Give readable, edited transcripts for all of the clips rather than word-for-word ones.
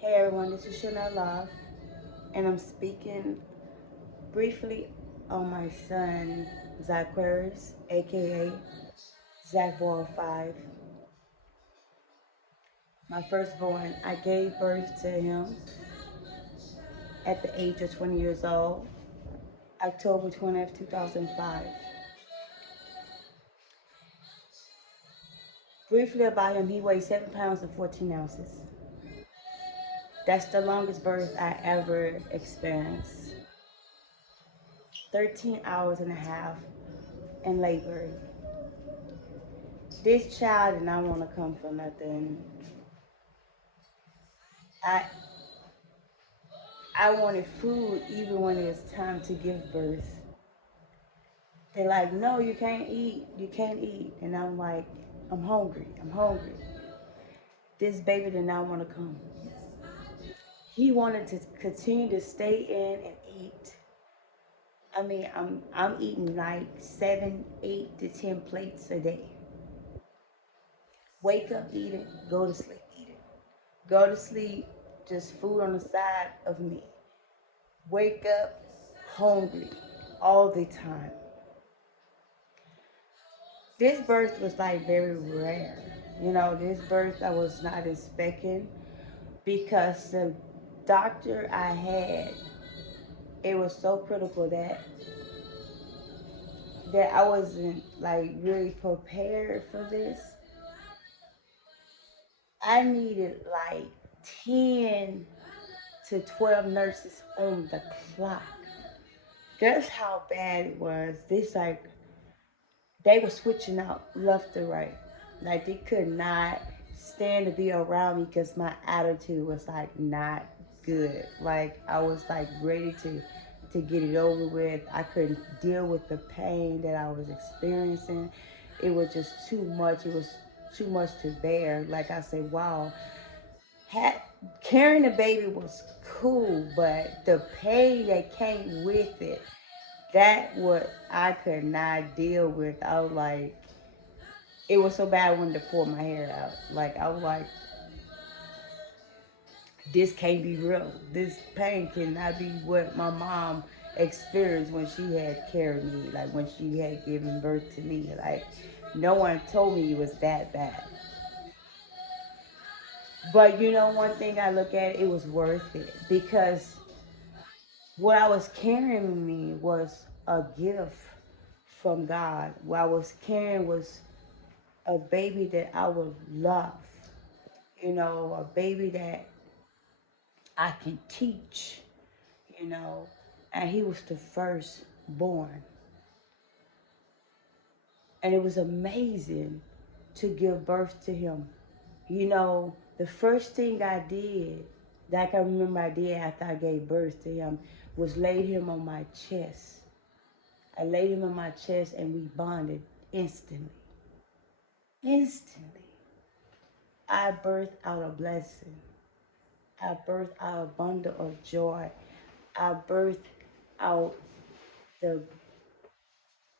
Hey everyone, this is Chanel Love, and I'm speaking briefly on my son, ZackBoi, aka ZackBoi 5. My firstborn, I gave birth to him at the age of 20 years old, October 20th, 2005. Briefly about him, he weighs 7 pounds and 14 ounces. That's the longest birth I ever experienced. 13 hours and a half in labor. This child did not want to come for nothing. I I wanted food even when it was time to give birth. They're like, no, you can't eat. You can't eat. And I'm like, I'm hungry. I'm hungry. This baby did not want to come. He wanted to continue to stay in and eat. I mean, I'm eating like 7, 8 to 10 plates a day. Wake up, eat it. Go to sleep, eat it. Go to sleep, just food on the side of me. Wake up hungry all the time. This birth was like very rare. This birth I was not expecting because the doctor I had, it was so critical that I wasn't like really prepared for this. I needed like 10 to 12 nurses on the clock. That's how bad it was. This like they were switching out left to right. Like they could not stand to be around me because my attitude was like not good. Like I was like ready to get it over with. I couldn't deal with the pain that I was experiencing. It was just too much. It was too much to bear. Like I said, wow. Had, Carrying the baby was cool, but the pain that came with it, that what I could not deal with. I was like, it was so bad I wanted to pull my hair out. Like I was like, this can't be real. This pain cannot be what my mom experienced when she had carried me, like when she had given birth to me. Like no one told me it was that bad. But one thing I look at, it was worth it because what I was carrying with me was a gift from God. What I was carrying was a baby that I would love, a baby that I can teach, you know, and he was the first born. And it was amazing to give birth to him. The first thing I did, that I can remember I did after I gave birth to him, was laid him on my chest. I laid him on my chest and we bonded instantly. Instantly. I birthed out a blessing. I birthed out a bundle of joy. I birthed out the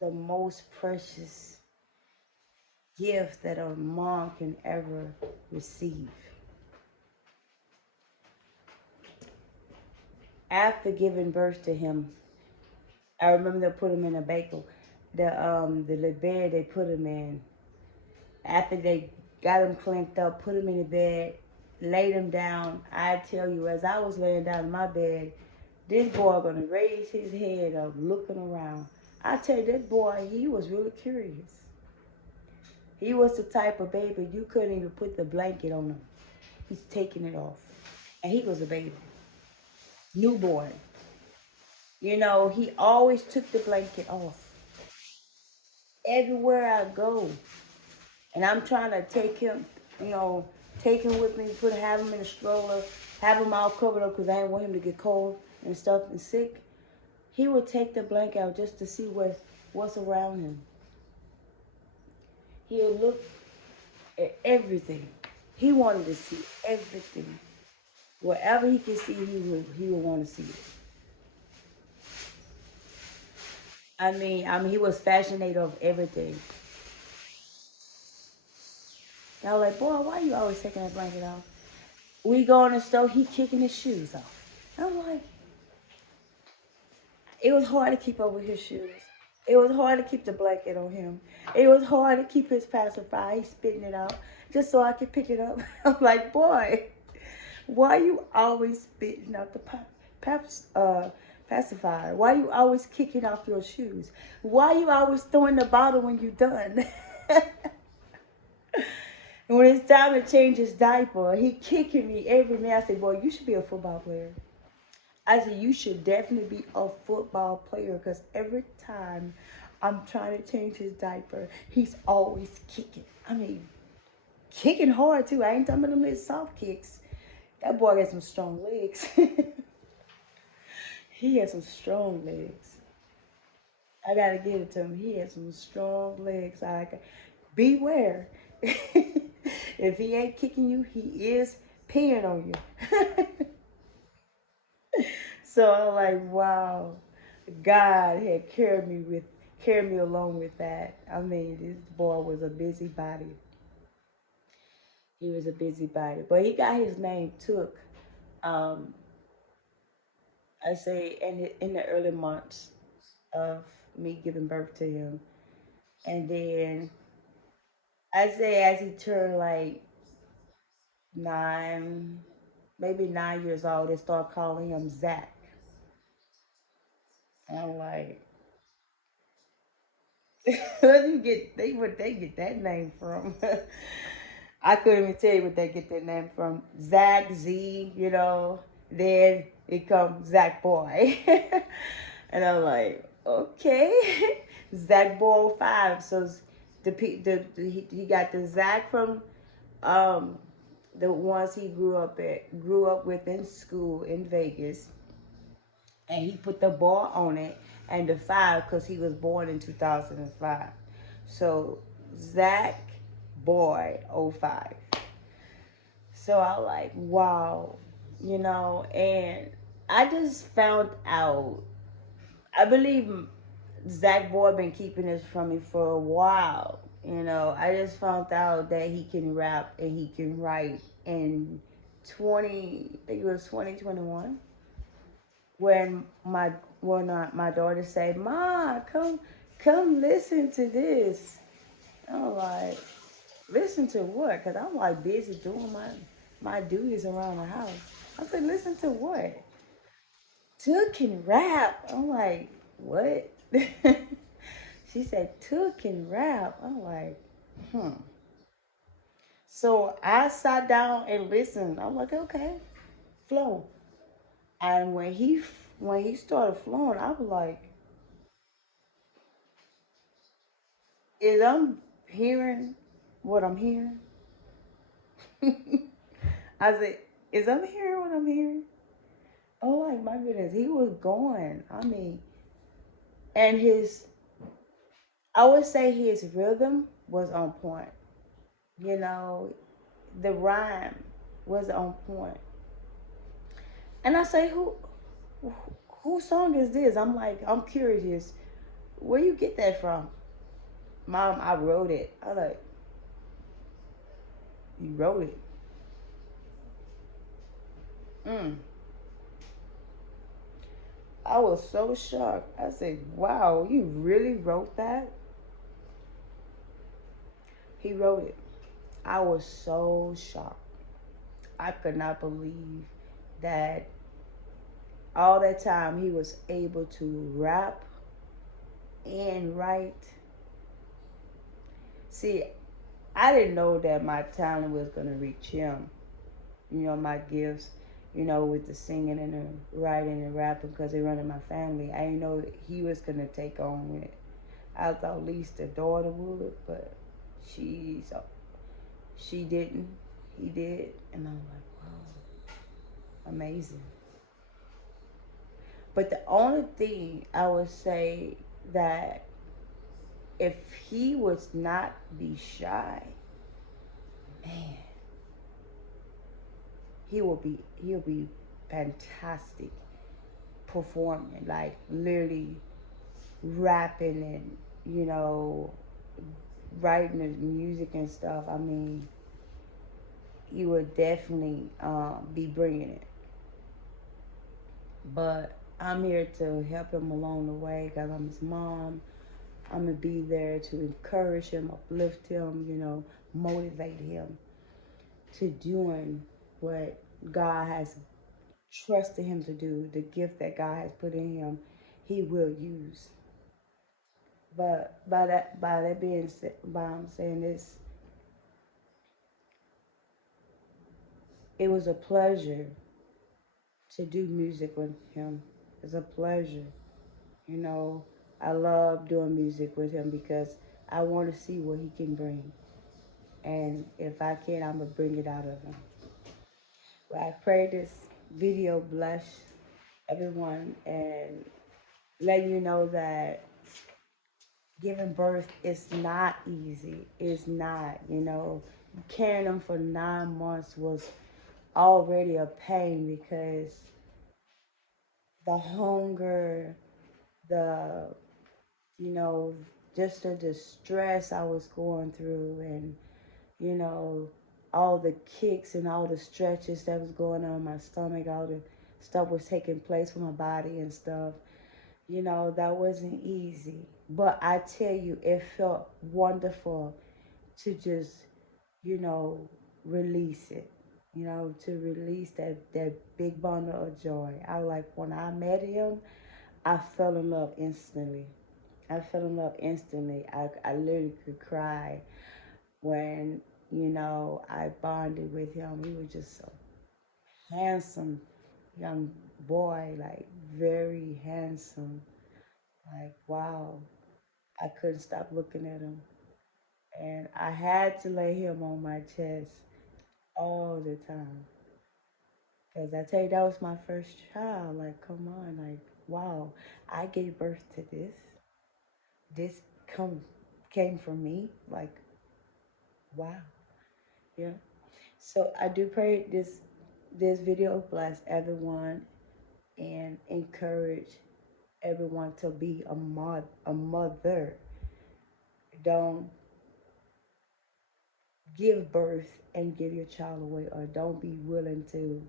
the most precious gift that a mom can ever receive. After giving birth to him, I remember they put him in a bagel. The little bed they put him in. After they got him clanked up, put him in the bed, laid him down. I tell you, as I was laying down in my bed, this boy gonna raise his head up, looking around. I tell you, that boy, he was really curious. He was the type of baby you couldn't even put the blanket on him. He's taking it off. And he was a baby, newborn. He always took the blanket off. Everywhere I go. And I'm trying to take him, you know, take him with me, have him in a stroller, have him all covered up because I didn't want him to get cold and stuff and sick. He would take the blanket out just to see what's around him. He would look at everything. He wanted to see everything. Whatever he could see, he would want to see it. I mean, he was fascinated of everything. I was like, boy, why are you always taking that blanket off? We go in the store, he kicking his shoes off. I'm like, it was hard to keep up with his shoes. It was hard to keep the blanket on him. It was hard to keep his pacifier. He's spitting it out just so I could pick it up. I'm like, boy, why you always spitting out the pacifier? Why you always kicking off your shoes? Why you always throwing the bottle when you done? And when it's time to change his diaper, he kicking me every minute. I say, boy, you should be a football player. I said, you should definitely be a football player because every time I'm trying to change his diaper, he's always kicking. I mean, kicking hard too. I ain't talking about them little soft kicks. That boy got some strong legs. He has some strong legs. I gotta give it to him. He has some strong legs. Beware. If he ain't kicking you, he is peeing on you. So I'm like, wow, God had carried me along with that. I mean, this boy was a busybody. He was a busybody, but he got his name took. Um, I say in the early months of me giving birth to him, and then I say as he turned like 9, maybe 9 years old, they start calling him Zach. And I'm like, where do you get where they get that name from? I couldn't even tell you where they get their name from. Zach Z, then it comes ZackBoi. And I'm like, okay. ZackBoi 5. So he got the Zach from um the ones he grew up with in school in Vegas, and he put the ball on it and the 5 because he was born in 2005. So Zach Boy '05. So I like, wow, and I just found out. I believe Zach Boy been keeping this from me for a while. I just found out that he can rap and he can write in 20. I think it was 2021 when my daughter said, "Ma, come listen to this." I'm like, listen to what? Cause I'm like busy doing my duties around the house. I said, listen to what? Took can rap. I'm like, what? She said, Took can rap. I'm like, hmm. So I sat down and listened. I'm like, okay, flow. And when he started flowing, I was like, is I'm hearing what I'm hearing? I said, is I'm hearing what I'm hearing? Oh, like my goodness, he was going. I mean, and I would say his rhythm was on point. You know, the rhyme was on point. And I say, whose song is this? I'm like, I'm curious. Where you get that from? Mom, I wrote it. I like, you wrote it. Mm. I was so shocked. I said, wow, you really wrote that? He wrote it. I was so shocked. I could not believe that all that time he was able to rap and write. See, I didn't know that my talent was going to reach him. My gifts, with the singing and the writing and rapping because they run in my family. I didn't know he was going to take on with it. I thought at least the daughter would, but she didn't. He did. And I'm like, wow, amazing. But the only thing I would say that if he was not be shy, man, he'll be fantastic performing, like literally rapping and writing the music and stuff. I mean, he would definitely be bringing it. But I'm here to help him along the way because I'm his mom. I'm going to be there to encourage him, uplift him, motivate him to doing what God has trusted him to do, the gift that God has put in him, he will use. But by that being said, by I'm saying this, it was a pleasure to do music with him. It's a pleasure. You know, I love doing music with him because I want to see what he can bring. And if I can, I'm going to bring it out of him. Well, I pray this video bless everyone and let you know that giving birth is not easy. It's not, Carrying them for 9 months was already a pain because the hunger, the, you know, just the distress I was going through and, you know, all the kicks and all the stretches that was going on in my stomach, all the stuff was taking place for my body and stuff. That wasn't easy. But I tell you, it felt wonderful to just, you know, release it. To release that big bundle of joy. When I met him, I fell in love instantly. I fell in love instantly. I literally could cry when, I bonded with him. He was just so handsome young boy, like very handsome. Like, wow. I couldn't stop looking at him. And I had to lay him on my chest all the time. Because I tell you, that was my first child. Like, come on. Like, wow. I gave birth to this. This came from me. Like, wow. Yeah. So I do pray this video bless everyone and encourage everyone to be a mother. Don't give birth and give your child away, or don't be willing to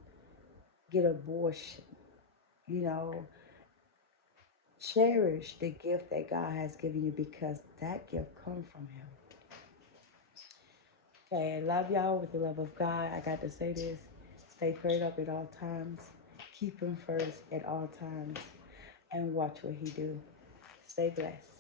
get abortion. You know, cherish the gift that God has given you because that gift comes from Him. Okay, I love y'all with the love of God. I got to say this. Stay prayed up at all times. Keep Him first at all times. And watch what He do. Stay blessed.